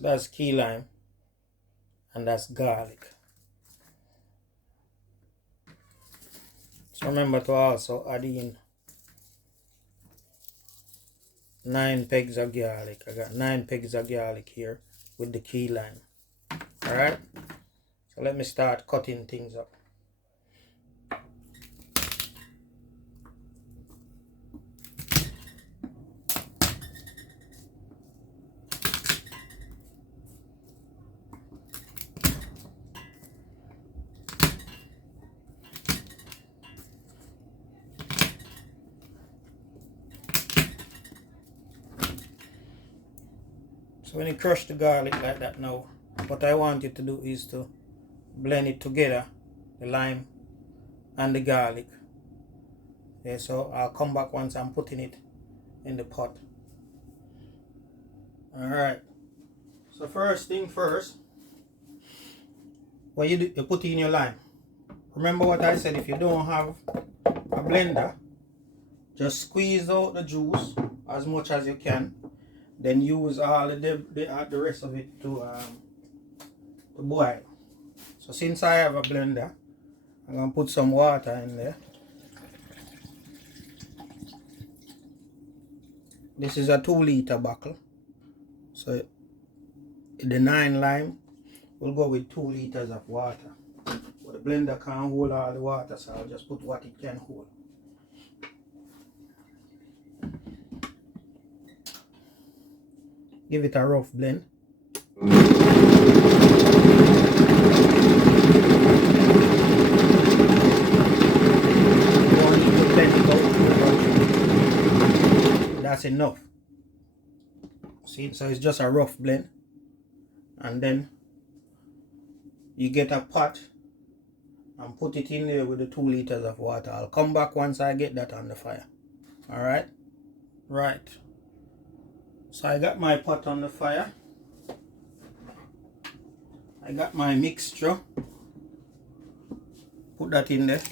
So that's key lime and that's garlic. So remember to also add in 9 pegs of garlic. I got 9 pegs of garlic here with the key lime. Alright, so let me start cutting things up. So when you crush the garlic like that now, what I want you to do is to blend it together, the lime and the garlic. Okay, so I'll come back once I'm putting it in the pot. Alright, so first thing first, when you put in your lime, remember what I said, if you don't have a blender, just squeeze out the juice as much as you can, then use all the rest of it to boil. So since I have a blender, I'm going to put some water in there. This is a 2-liter bottle. So the 9 lime will go with 2 liters of water. But the blender can't hold all the water, so I'll just put what it can hold. Give it a rough blend. That's enough. See, so it's just a rough blend, and then you get a pot and put it in there with the 2 liters of water. I'll come back once I get that on the fire. Alright, right. So I got my pot on the fire. I got my mixture. Put that in there.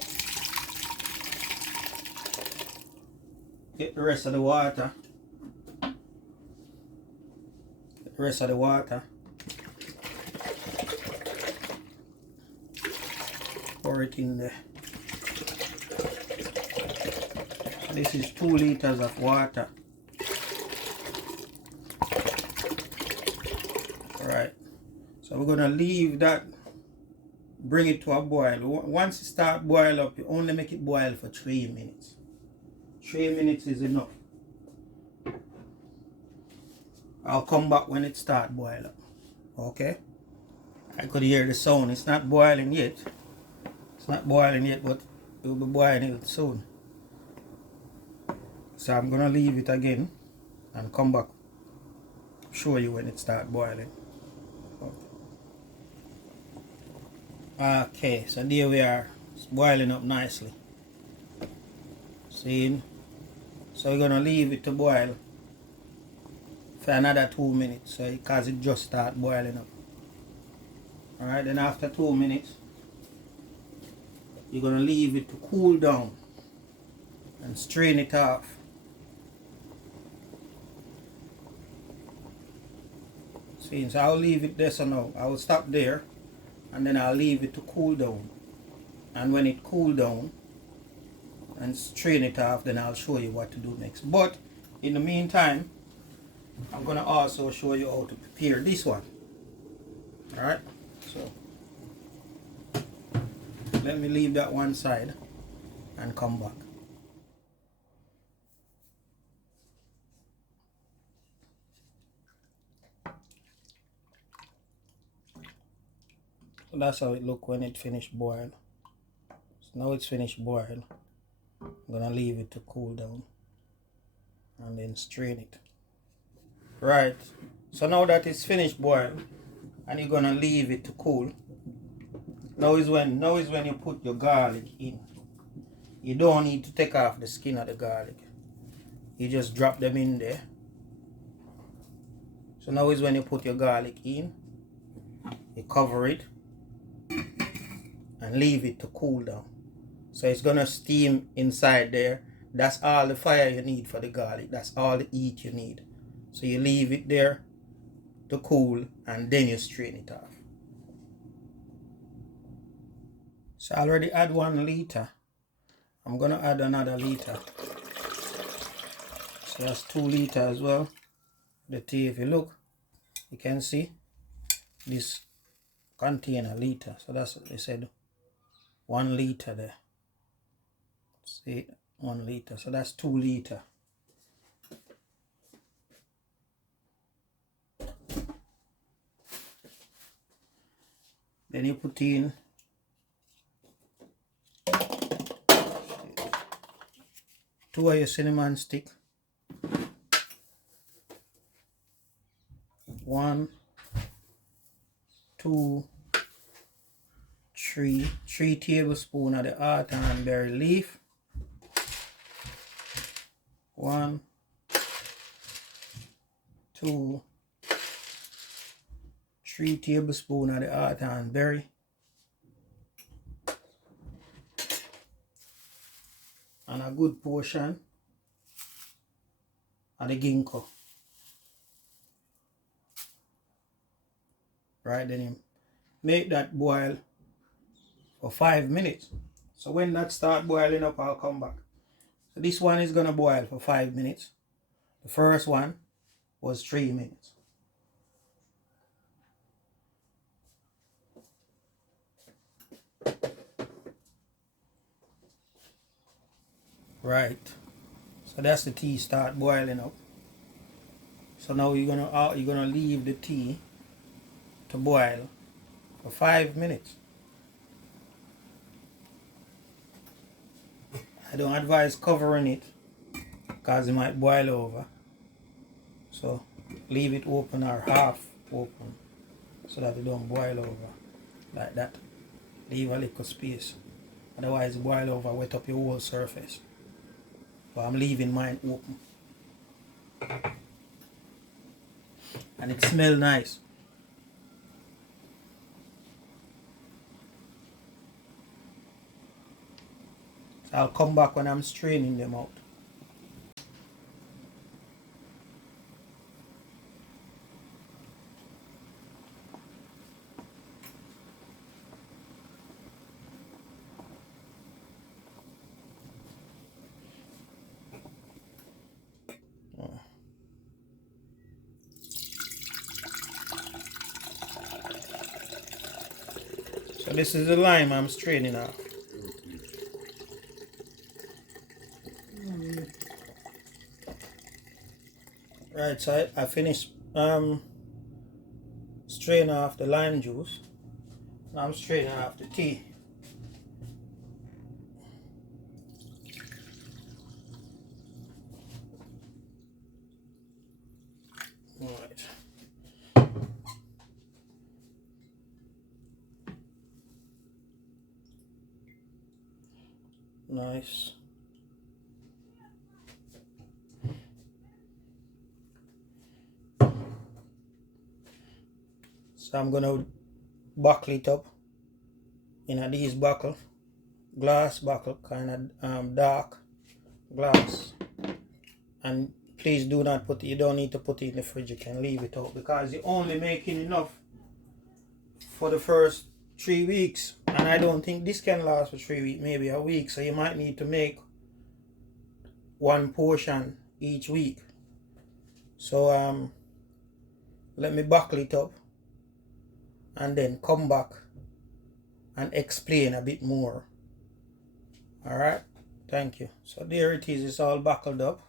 Get the rest of the water. Get the rest of the water. Pour it in there. This is 2 liters of water. Right. So we're gonna leave that. Bring it to a boil. Once it starts boil up, you only make it boil for 3 minutes. 3 minutes is enough. I'll come back when it starts boil up. Okay? I could hear the sound. It's not boiling yet. It's not boiling yet, but it will be boiling soon. So I'm gonna leave it again and come back. Show you when it starts boiling. Okay, so there we are. It's boiling up nicely. See? So we're gonna leave it to boil for another 2 minutes, so because it just started boiling up. Alright, then after 2 minutes, you're gonna leave it to cool down and strain it off. See, so I'll leave it there. So now I will stop there, and then I'll leave it to cool down. And when it cool down and strain it off, then I'll show you what to do next. But in the meantime, I'm gonna also show you how to prepare this one. Alright, so let me leave that one side and come back. So that's how it look when it finished boil. So now it's finished boil. I'm gonna leave it to cool down and then strain it. Right, so now that it's finished boil and you're gonna leave it to cool, now is when you put your garlic in. You don't need to take off the skin of the garlic. You just drop them in there. So now is when you put your garlic in. You cover it and leave it to cool down. So it's gonna steam inside there. That's all the fire you need for the garlic. That's all the heat you need. So you leave it there to cool, and then you strain it off. So I already add 1 liter. I'm gonna add another liter. So that's 2 liters as well. The tea, if you look, you can see this contain a liter. So that's what they said, 1 liter there. See, 1 liter. So that's 2 liters. Then you put in 2 of your cinnamon stick. 1, 2, 3 tablespoons of the Hawthorn berry leaf. 1, 2, 3 tablespoons of the Hawthorn berry. And a good portion of the Ginkgo. Right, then you make that boil for 5 minutes. So when that start boiling up, I'll come back. So this one is gonna boil for 5 minutes. The first one was 3 minutes. Right. So that's the tea start boiling up. So now you're gonna leave the tea to boil for 5 minutes. I don't advise covering it because it might boil over. So leave it open or half open so that it don't boil over like that. Leave a little space. Otherwise boil over, wet up your whole surface. But I'm leaving mine open. And it smells nice. So I'll come back when I'm straining them out. So this is the lime I'm straining off. Right, so I finished straining off the lime juice. Now I'm straining off the tea. Alright. Nice. So I'm gonna buckle it up in a these buckle, glass buckle, kind of dark glass. And please do not put it, you don't need to put it in the fridge, you can leave it out because you're only making enough for the first 3 weeks. And I don't think this can last for 3 weeks, maybe a week. So you might need to make 1 portion each week. So let me buckle it up and then come back and explain a bit more. Alright, thank you. So there it is, it's all buckled up.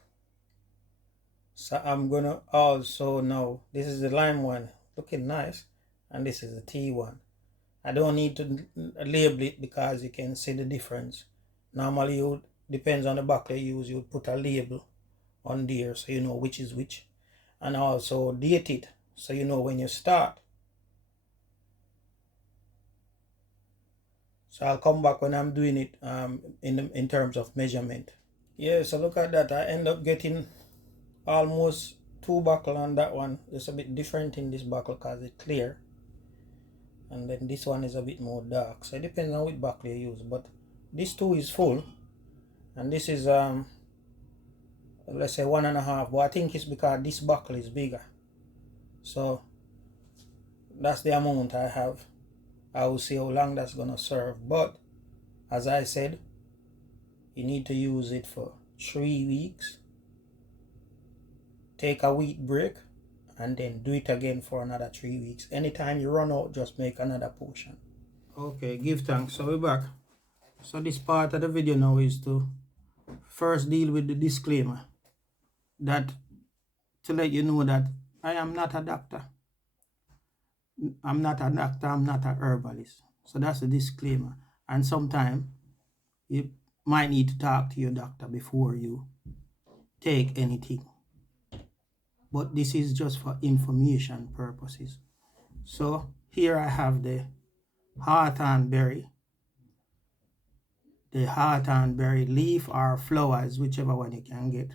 So I'm gonna also now, this is the lime one, looking nice, and this is the tea one. I don't need to label it because you can see the difference. Normally, you depends on the buckle you use, you put a label on there so you know which is which, and also date it so you know when you start. So I'll come back when I'm doing it in terms of measurement. Yeah, so look at that. I end up getting almost 2 buckle on that one. It's a bit different in this buckle because it's clear. And then this one is a bit more dark. So it depends on which buckle you use. But this 2 is full. And this is, let's say 1.5. But I think it's because this buckle is bigger. So that's the amount I have. I will see how long that's gonna serve. But as I said, you need to use it for 3 weeks. Take a week break and then do it again for another 3 weeks. Anytime you run out, just make another potion. Okay, give thanks. So we're back. So this part of the video now is to first deal with the disclaimer that to let you know that I am not a doctor. I'm not a doctor, I'm not a herbalist. So that's a disclaimer. And sometimes you might need to talk to your doctor before you take anything. But this is just for information purposes. So here I have the hawthorn berry, leaf or flowers, whichever one you can get,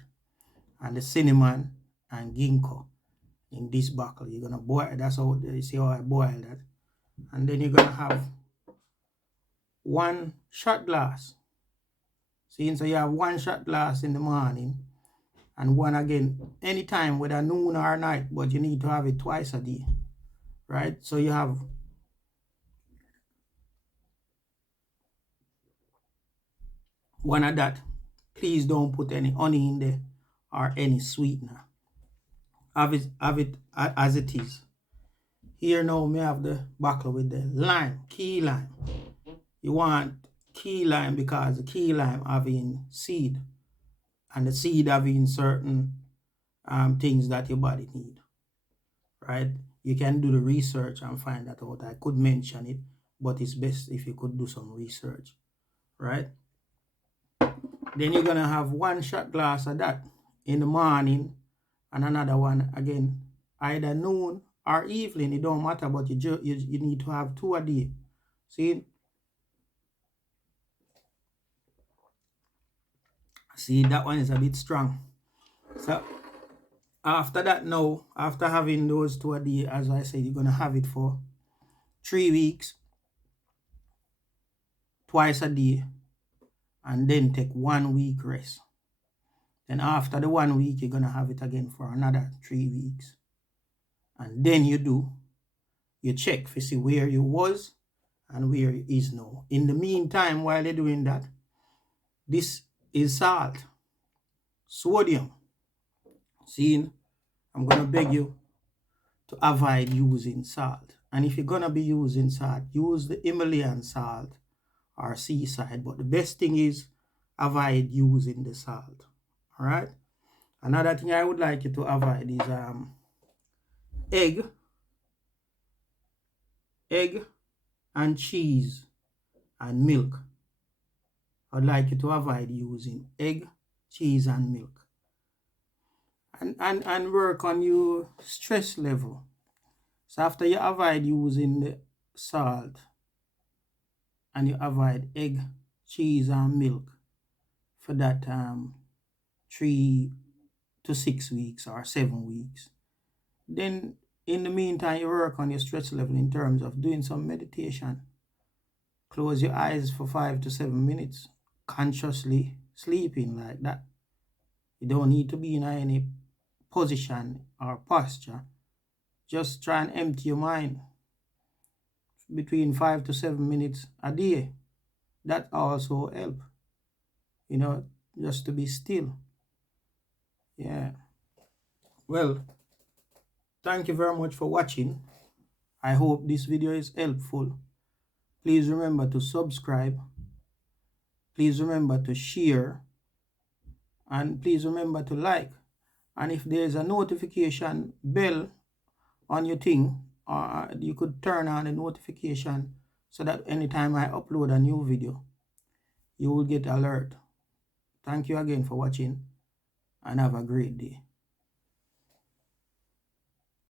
and the cinnamon and ginkgo in this bottle. You're gonna boil. That's how you see how I boil that, and then you're gonna have 1 shot glass. See, so you have 1 shot glass in the morning and one again anytime, whether noon or night, but you need to have it twice a day, right? So you have one of that. Please don't put any honey in there or any sweetener. Have it as it is. Here now we have the bottle with the lime, key lime. You want key lime because the key lime having seed, and the seed having certain things that your body need, right? You can do the research and find that out. I could mention it, but it's best if you could do some research, right? Then you're gonna have 1 shot glass of that in the morning and another one again either noon or evening. It don't matter, but you need to have 2 a day. See, that one is a bit strong. So after that now, after having those 2 a day, as I said, you're gonna have it for 3 weeks, twice a day, and then take 1 week rest. Then after the 1 week, you're gonna have it again for another 3 weeks. And then you check to see where you was and where you is now. In the meantime, while you're doing that, this is salt, sodium. See, I'm gonna beg you to avoid using salt. And if you're gonna be using salt, use the Himalayan salt or seaside. But the best thing is avoid using the salt. All right. Another thing I would like you to avoid is egg and cheese and milk. I'd like you to avoid using egg, cheese, and milk. And work on your stress level. So after you avoid using the salt and you avoid egg, cheese, and milk for that 3 to 6 weeks or 7 weeks, then in the meantime you work on your stress level in terms of doing some meditation. Close your eyes for 5 to 7 minutes, consciously sleeping like that. You don't need to be in any position or posture. Just try and empty your mind between 5 to 7 minutes a day. That also help, just to be still. Yeah. Well, thank you very much for watching. I hope this video is helpful. Please remember to subscribe. Please remember to share. And please remember to like. And if there's a notification bell on your thing, you could turn on the notification so that anytime I upload a new video, you will get alert. Thank you again for watching and have a great day.